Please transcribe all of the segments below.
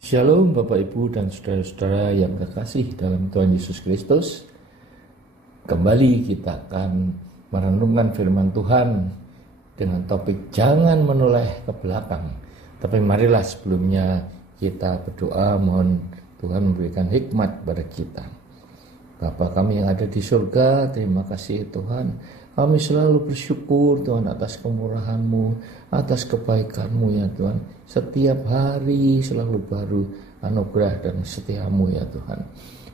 Shalom Bapak Ibu dan saudara-saudara yang kekasih dalam Tuhan Yesus Kristus. Kembali kita akan merenungkan firman Tuhan dengan topik jangan menoleh ke belakang. Tapi marilah sebelumnya kita berdoa, mohon Tuhan memberikan hikmat pada kita. Bapa kami yang ada di surga, terima kasih Tuhan. Kami selalu bersyukur Tuhan atas kemurahan-Mu, atas kebaikan-Mu ya Tuhan. Setiap hari selalu baru anugerah dan setia-Mu ya Tuhan.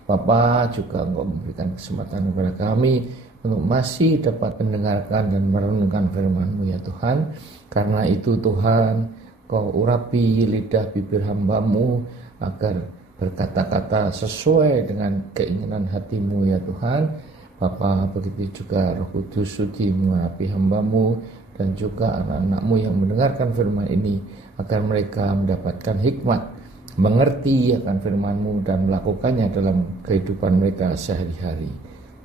Bapa juga Engkau memberikan kesempatan kepada kami untuk masih dapat mendengarkan dan merenungkan firman-Mu ya Tuhan. Karena itu Tuhan, Kau urapi lidah bibir hamba-Mu agar berkata-kata sesuai dengan keinginan hati-Mu ya Tuhan. Bapa, begitu juga Roh Kudus sudi mengurapi hamba-Mu dan juga anak-anak-Mu yang mendengarkan firman ini agar mereka mendapatkan hikmat, mengerti akan firman-Mu dan melakukannya dalam kehidupan mereka sehari-hari.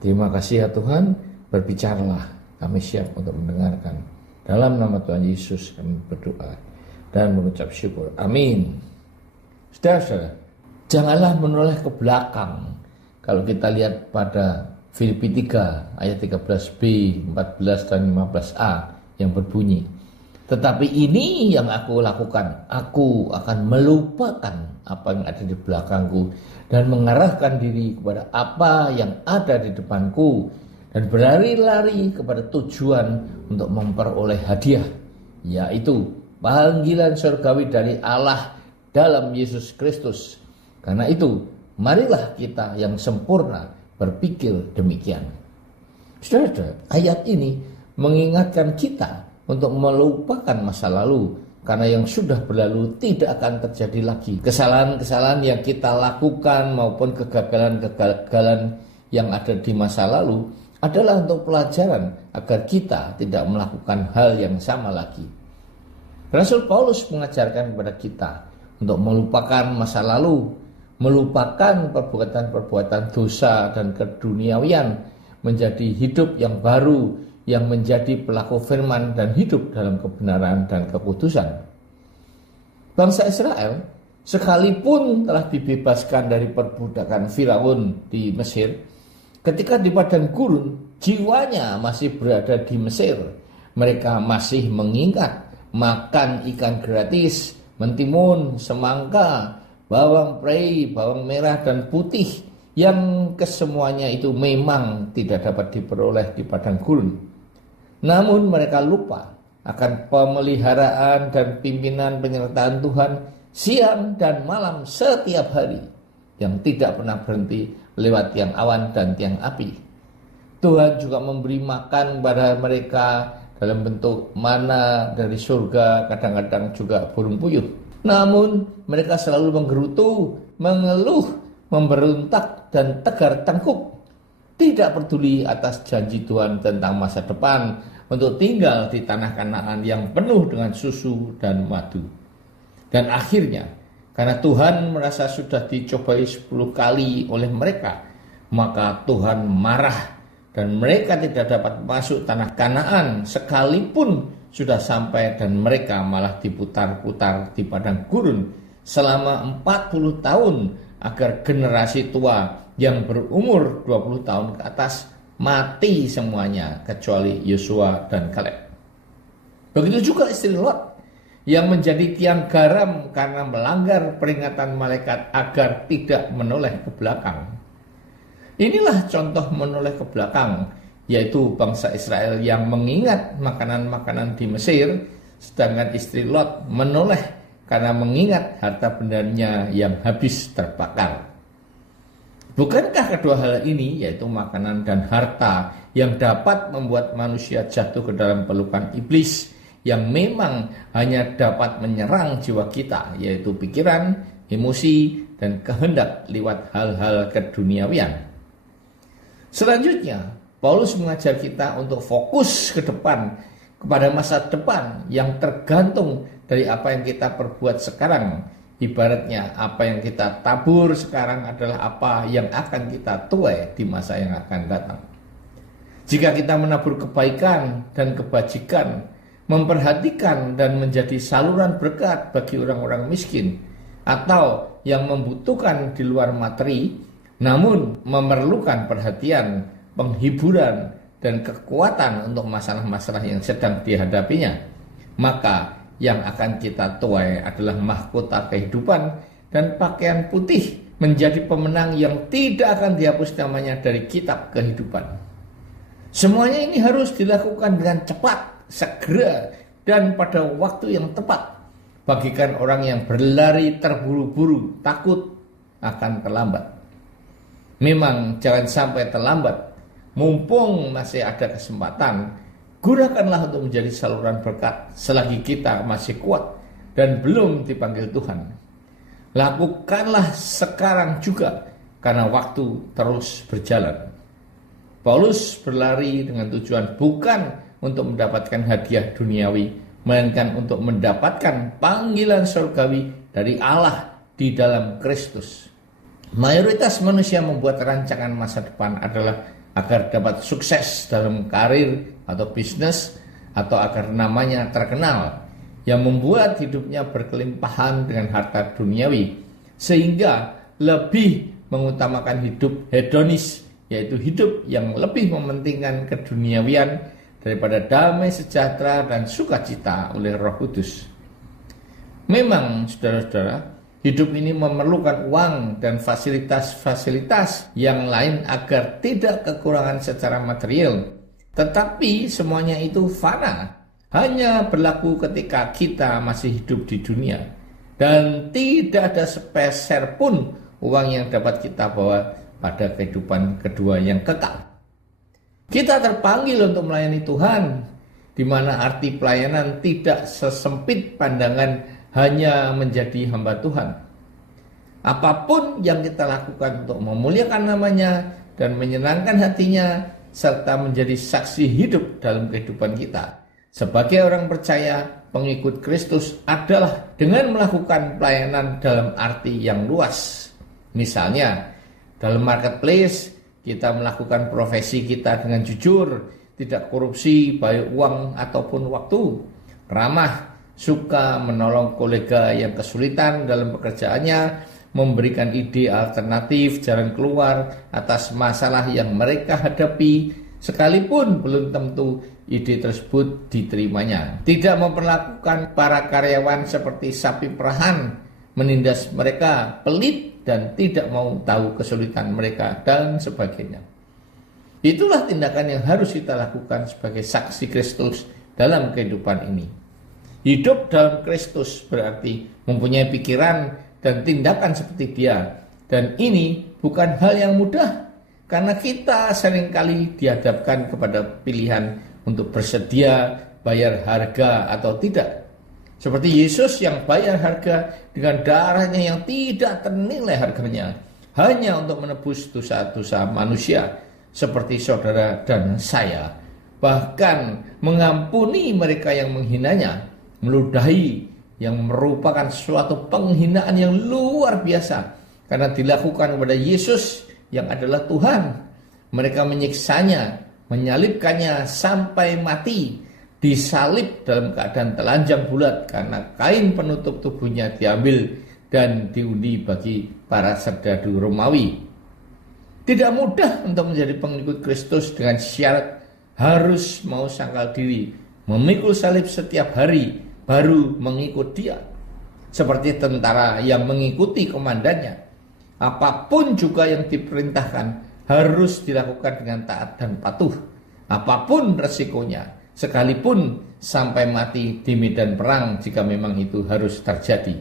Terima kasih ya Tuhan, berbicaralah, kami siap untuk mendengarkan. Dalam nama Tuhan Yesus kami berdoa dan mengucap syukur. Amin. Saudara-saudara, janganlah menoleh ke belakang. Kalau kita lihat pada Filipi 3 ayat 13b, 14 dan 15a yang berbunyi, tetapi ini yang aku lakukan, aku akan melupakan apa yang ada di belakangku dan mengarahkan diri kepada apa yang ada di depanku dan berlari-lari kepada tujuan untuk memperoleh hadiah, yaitu panggilan surgawi dari Allah dalam Yesus Kristus. Karena itu, marilah kita yang sempurna berpikir demikian. Saudara, ayat ini mengingatkan kita untuk melupakan masa lalu, karena yang sudah berlalu tidak akan terjadi lagi. Kesalahan-kesalahan yang kita lakukan maupun kegagalan-kegagalan yang ada di masa lalu adalah untuk pelajaran agar kita tidak melakukan hal yang sama lagi. Rasul Paulus mengajarkan kepada kita untuk melupakan masa lalu, melupakan perbuatan-perbuatan dosa dan keduniawian, menjadi hidup yang baru, yang menjadi pelaku firman dan hidup dalam kebenaran dan kekudusan. Bangsa Israel sekalipun telah dibebaskan dari perbudakan Firaun di Mesir, ketika di padang gurun jiwanya masih berada di Mesir. Mereka masih mengingat makan ikan gratis, mentimun, semangka, bawang prei, bawang merah dan putih yang kesemuanya itu memang tidak dapat diperoleh di padang gurun. Namun mereka lupa akan pemeliharaan dan pimpinan penyertaan Tuhan siang dan malam setiap hari yang tidak pernah berhenti lewat tiang awan dan tiang api. Tuhan juga memberi makan kepada mereka dalam bentuk mana dari surga, kadang-kadang juga burung puyuh. Namun mereka selalu menggerutu, mengeluh, memberontak dan tegar tengkuk. Tidak peduli atas janji Tuhan tentang masa depan untuk tinggal di tanah Kanaan yang penuh dengan susu dan madu. Dan akhirnya, karena Tuhan merasa sudah dicobai 10 kali oleh mereka, maka Tuhan marah dan mereka tidak dapat masuk tanah Kanaan sekalipun sudah sampai, dan mereka malah diputar-putar di padang gurun selama 40 tahun agar generasi tua yang berumur 20 tahun ke atas mati semuanya kecuali Yosua dan Kaleb. Begitu juga istri Lot yang menjadi tiang garam karena melanggar peringatan malaikat agar tidak menoleh ke belakang. Inilah contoh menoleh ke belakang, yaitu bangsa Israel yang mengingat makanan-makanan di Mesir, sedangkan istri Lot menoleh karena mengingat harta bendanya yang habis terbakar. Bukankah kedua hal ini, yaitu makanan dan harta, yang dapat membuat manusia jatuh ke dalam pelukan iblis yang memang hanya dapat menyerang jiwa kita, yaitu pikiran, emosi, dan kehendak lewat hal-hal keduniawian? Selanjutnya, Paulus mengajar kita untuk fokus ke depan, kepada masa depan yang tergantung dari apa yang kita perbuat sekarang. Ibaratnya apa yang kita tabur sekarang adalah apa yang akan kita tuai di masa yang akan datang. Jika kita menabur kebaikan dan kebajikan, memperhatikan dan menjadi saluran berkat bagi orang-orang miskin, atau yang membutuhkan di luar materi, namun memerlukan perhatian, penghiburan, dan kekuatan untuk masalah-masalah yang sedang dihadapinya, maka yang akan kita tuai adalah mahkota kehidupan dan pakaian putih menjadi pemenang yang tidak akan dihapus namanya dari kitab kehidupan. Semuanya ini harus dilakukan dengan cepat, segera, dan pada waktu yang tepat. Bagikan orang yang berlari terburu-buru, takut akan terlambat. Memang jangan sampai terlambat. Mumpung masih ada kesempatan, gunakanlah untuk menjadi saluran berkat selagi kita masih kuat dan belum dipanggil Tuhan. Lakukanlah sekarang juga karena waktu terus berjalan. Paulus berlari dengan tujuan bukan untuk mendapatkan hadiah duniawi, melainkan untuk mendapatkan panggilan surgawi dari Allah di dalam Kristus. Mayoritas manusia membuat rancangan masa depan adalah agar dapat sukses dalam karir atau bisnis, atau agar namanya terkenal, yang membuat hidupnya berkelimpahan dengan harta duniawi, sehingga lebih mengutamakan hidup hedonis, yaitu hidup yang lebih mementingkan keduniawian daripada damai sejahtera dan sukacita oleh Roh Kudus. Memang, saudara-saudara, hidup ini memerlukan uang dan fasilitas-fasilitas yang lain agar tidak kekurangan secara material. Tetapi semuanya itu fana, hanya berlaku ketika kita masih hidup di dunia. Dan tidak ada sepeser pun uang yang dapat kita bawa pada kehidupan kedua yang kekal. Kita terpanggil untuk melayani Tuhan, di mana arti pelayanan tidak sesempit pandangan hanya menjadi hamba Tuhan. Apapun yang kita lakukan untuk memuliakan namanya dan menyenangkan hatinya, serta menjadi saksi hidup dalam kehidupan kita sebagai orang percaya pengikut Kristus adalah dengan melakukan pelayanan dalam arti yang luas. Misalnya, dalam marketplace, kita melakukan profesi kita dengan jujur, tidak korupsi baik uang ataupun waktu, ramah, suka menolong kolega yang kesulitan dalam pekerjaannya, memberikan ide alternatif jalan keluar atas masalah yang mereka hadapi, sekalipun belum tentu ide tersebut diterimanya. Tidak memperlakukan para karyawan seperti sapi perahan, menindas mereka pelit dan tidak mau tahu kesulitan mereka dan sebagainya. Itulah tindakan yang harus kita lakukan sebagai saksi Kristus dalam kehidupan ini. Hidup dalam Kristus berarti mempunyai pikiran dan tindakan seperti Dia. Dan ini bukan hal yang mudah, karena kita seringkali dihadapkan kepada pilihan untuk bersedia bayar harga atau tidak. Seperti Yesus yang bayar harga dengan darahnya yang tidak ternilai harganya, hanya untuk menebus dosa-dosa manusia seperti saudara dan saya. Bahkan mengampuni mereka yang menghinanya, meludahi, yang merupakan suatu penghinaan yang luar biasa karena dilakukan kepada Yesus yang adalah Tuhan. Mereka menyiksanya, menyalibkannya sampai mati, disalib dalam keadaan telanjang bulat karena kain penutup tubuhnya diambil dan diundi bagi para serdadu Romawi. Tidak mudah untuk menjadi pengikut Kristus dengan syarat harus mau sangkal diri, memikul salib setiap hari, baru mengikut Dia. Seperti tentara yang mengikuti komandannya, apapun juga yang diperintahkan harus dilakukan dengan taat dan patuh, apapun resikonya, sekalipun sampai mati di medan perang jika memang itu harus terjadi.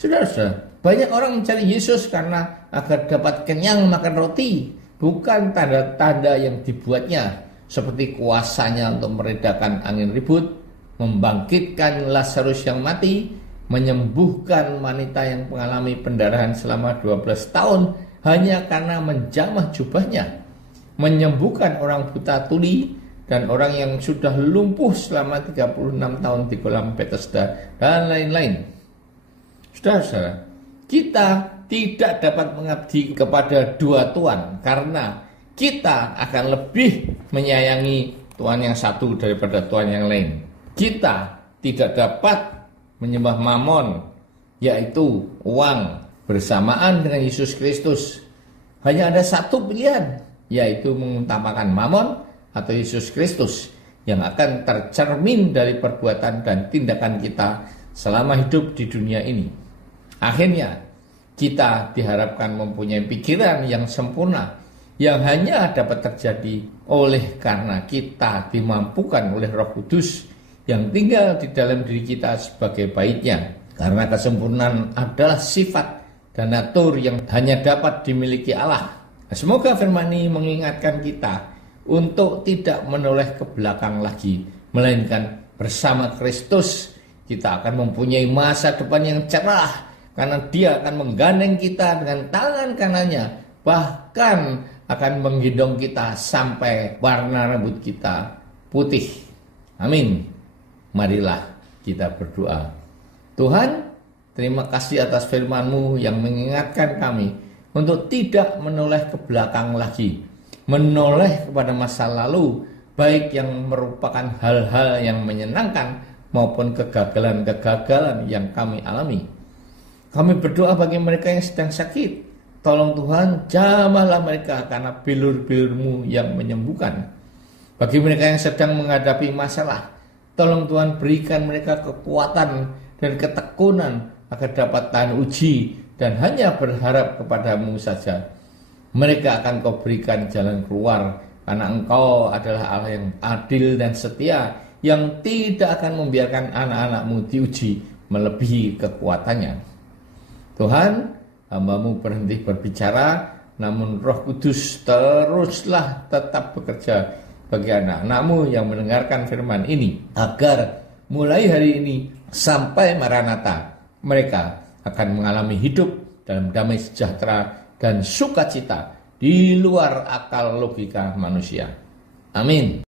Saudara-saudara, banyak orang mencari Yesus karena agar dapat kenyang makan roti, bukan tanda-tanda yang dibuatnya, seperti kuasanya untuk meredakan angin ribut, membangkitkan Lazarus yang mati, menyembuhkan wanita yang mengalami pendarahan selama 12 tahun hanya karena menjamah jubahnya, menyembuhkan orang buta tuli dan orang yang sudah lumpuh selama 36 tahun di kolam Bethesda, dan lain-lain. Saudara-saudara, kita tidak dapat mengabdi kepada dua Tuhan karena kita akan lebih menyayangi Tuhan yang satu daripada Tuhan yang lain. Kita tidak dapat menyembah Mamon, yaitu uang, bersamaan dengan Yesus Kristus. Hanya ada satu pilihan, yaitu mengutamakan Mamon atau Yesus Kristus yang akan tercermin dari perbuatan dan tindakan kita selama hidup di dunia ini. Akhirnya, kita diharapkan mempunyai pikiran yang sempurna yang hanya dapat terjadi oleh karena kita dimampukan oleh Roh Kudus yang tinggal di dalam diri kita sebagai baiknya. Karena kesempurnaan adalah sifat dan natur yang hanya dapat dimiliki Allah. Semoga firman ini mengingatkan kita untuk tidak menoleh ke belakang lagi, melainkan bersama Kristus kita akan mempunyai masa depan yang cerah, karena Dia akan menggandeng kita dengan tangan kanannya, bahkan akan menggendong kita sampai warna rambut kita putih. Amin. Marilah kita berdoa. Tuhan, terima kasih atas firman-Mu yang mengingatkan kami untuk tidak menoleh ke belakang lagi, menoleh kepada masa lalu, baik yang merupakan hal-hal yang menyenangkan maupun kegagalan-kegagalan yang kami alami. Kami berdoa bagi mereka yang sedang sakit. Tolong Tuhan, jamahlah mereka karena bilur-bilur-Mu yang menyembuhkan. Bagi mereka yang sedang menghadapi masalah, tolong Tuhan berikan mereka kekuatan dan ketekunan agar dapat tahan uji dan hanya berharap kepada-Mu saja. Mereka akan Kau berikan jalan keluar, karena Engkau adalah Allah yang adil dan setia, yang tidak akan membiarkan anak-anak-Mu diuji melebihi kekuatannya. Tuhan, hamba-Mu berhenti berbicara, namun Roh Kudus teruslah tetap bekerja bagi anak-anak-Mu yang mendengarkan firman ini, agar mulai hari ini sampai Maranatha, mereka akan mengalami hidup dalam damai sejahtera dan sukacita di luar akal logika manusia. Amin.